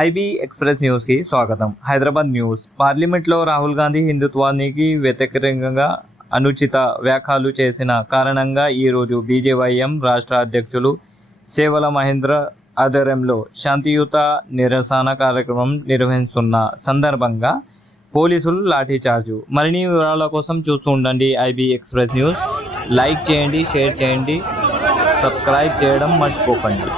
IB express న్యూస్కి స్వాగతం. Hyderabad news. పార్లమెంట్లో రాహుల్ గాంధీ హిందుత్వానికి వ్యతిరేకంగా అనుచిత వ్యాఖ్యలు చేసిన కారణంగా ఈరోజు బీజేవైఎం రాష్ట్ర అధ్యక్షులు సేవల మహేంద్ర ఆధ్వర్యంలో శాంతియుత నిరసన కార్యక్రమం నిర్వహిస్తున్న సందర్భంగా పోలీసులు లాఠీచార్జు. మరిన్ని వివరాల కోసం చూస్తూ ఉండండి ఐబీ ఎక్స్ప్రెస్ న్యూస్. లైక్ చేయండి, షేర్ చేయండి, సబ్స్క్రైబ్ చేయడం మర్చిపోకండి.